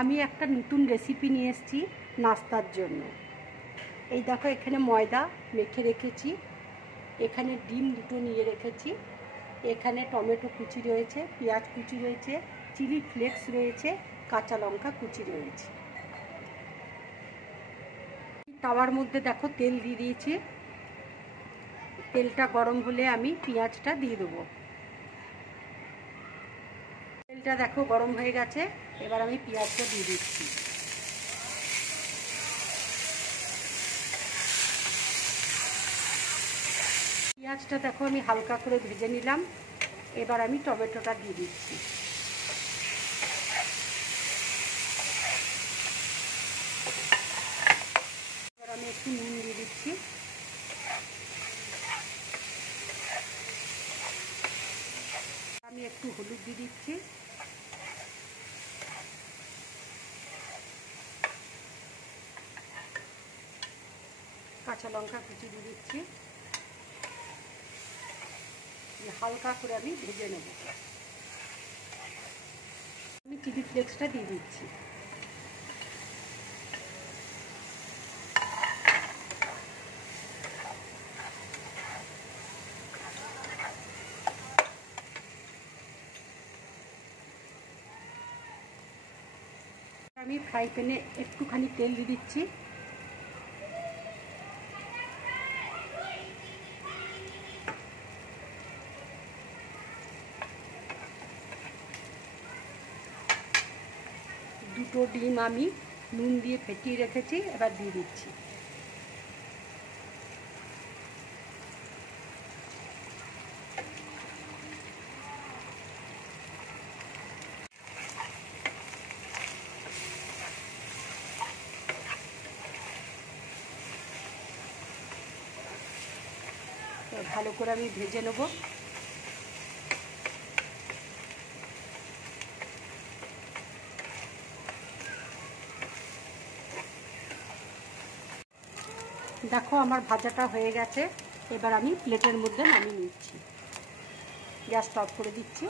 আমি একটা নতুন রেসিপি নিয়ে এসেছি নাস্তার জন্য। এই দেখো, এখানে ময়দা মেখে রেখেছি, এখানে ডিম দুটো নিয়ে রেখেছি, এখানে টমেটো কুচি রয়েছে, পেঁয়াজ কুচি রয়েছে, চিলি ফ্লেক্স রয়েছে, কাঁচা লঙ্কা কুচি রয়েছে। তাওয়ার মধ্যে দেখো তেল দিয়ে দিয়েছি। তেলটা গরম হলে আমি পেঁয়াজটা দিয়ে দেবো। তেলটা দেখো গরম হয়ে গেছে, এবার আমি পেঁয়াজটা দিয়ে দিচ্ছি। পেঁয়াজটা দেখো আমি হালকা করে ভেজে নিলাম। এবার আমি টমেটোটা দিয়ে দিচ্ছি। এবার আমি একটু নুন দিয়ে দিচ্ছি। আমি একটু হলুদ দিয়ে দিচ্ছি। কাঁচা লঙ্কা কুচি দিয়ে দিচ্ছি। হালকা করে আমি ভেজে নেব। আমি চিলি ফ্লেক্সটা দিয়ে দিচ্ছি। আমি ফ্রাই প্যানে একটুখানি তেল দিয়ে দিচ্ছি। দুটো ডিম আমি নুন দিয়ে ফেটিয়ে রেখেছি, এবার দিয়ে দিচ্ছি। ভালো করে আমি ভেজে নেব। দেখো আমার ভাজাটা হয়ে গেছে, এবার আমি প্লেটের মধ্যে নামিয়ে নিচ্ছি। গ্যাসটা অফ করে দিচ্ছি।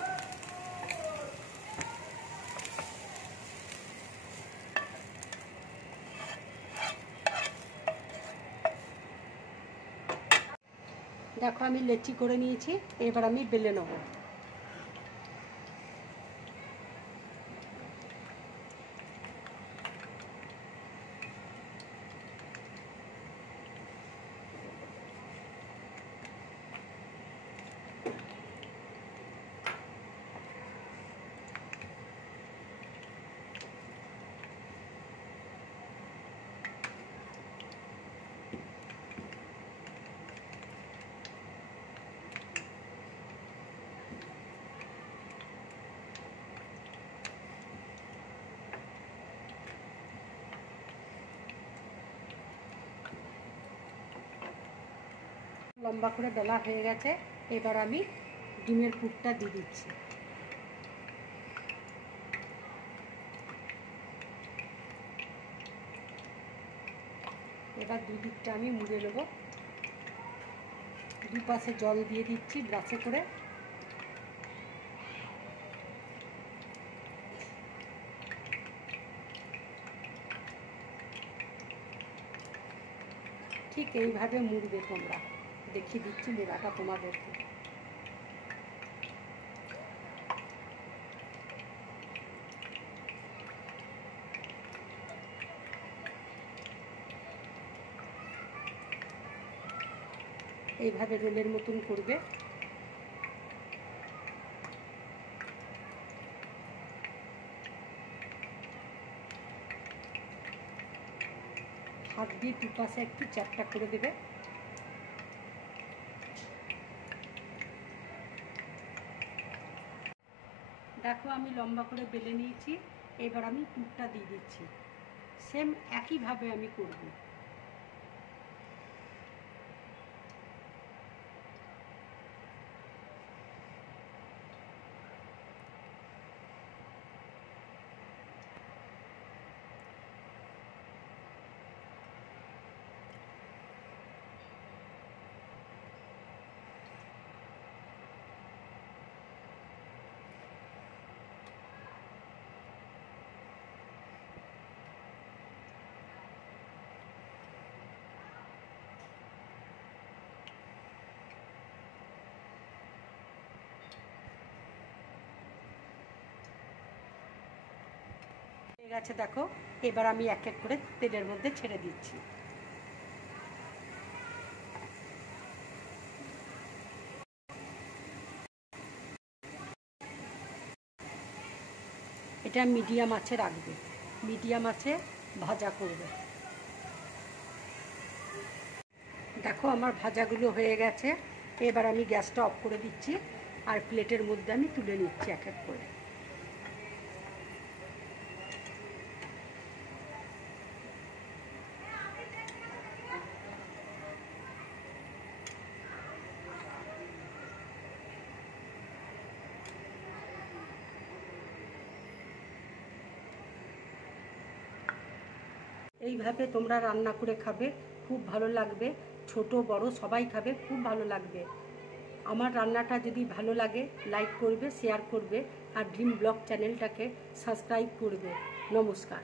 দেখো আমি লেচি করে নিয়েছি, এবার আমি বেলে নেব। লম্বা করে বেলা হয়ে গেছে, এবার আমি ডিমের পুরটা দিয়ে দিচ্ছি। এবার দুদিকটা আমি মুড়ে নেব। দুপাশে জল দিয়ে দিচ্ছি ব্রাশে করে। ঠিক এইভাবে মুড়বে তোমরা, দেখিয়ে দিচ্ছি মোড়াটা তোমাদেরকে। এইভাবে রোলের মতন করবে। হাত দিয়ে দুপাশে একটু চ্যাপটা করে দেবে। দেখো আমি লম্বা করে বেলে নিয়েছি, এবার আমি পুরটা দিয়ে দিচ্ছি। সেম একইভাবে আমি করব। গেছে দেখো, এবার আমি এক এক করে তেলের মধ্যে ছেড়ে দিচ্ছি। এটা মিডিয়াম আঁচে রাখবে, মিডিয়াম আঁচে ভাজা করবে। দেখো আমার ভাজাগুলো হয়ে গেছে, এবার আমি গ্যাসটা অফ করে দিচ্ছি আর প্লেটের মধ্যে আমি তুলে নিচ্ছি এক এক করে। এইভাবে তোমরা রান্না করে খাবে, খুব ভালো লাগবে। ছোট বড় সবাই খাবে, খুব ভালো লাগবে। আমার রান্নাটা যদি ভালো লাগে লাইক করবে, শেয়ার করবে আর ড্রিম ব্লগ চ্যানেলটাকে সাবস্ক্রাইব করবে। নমস্কার।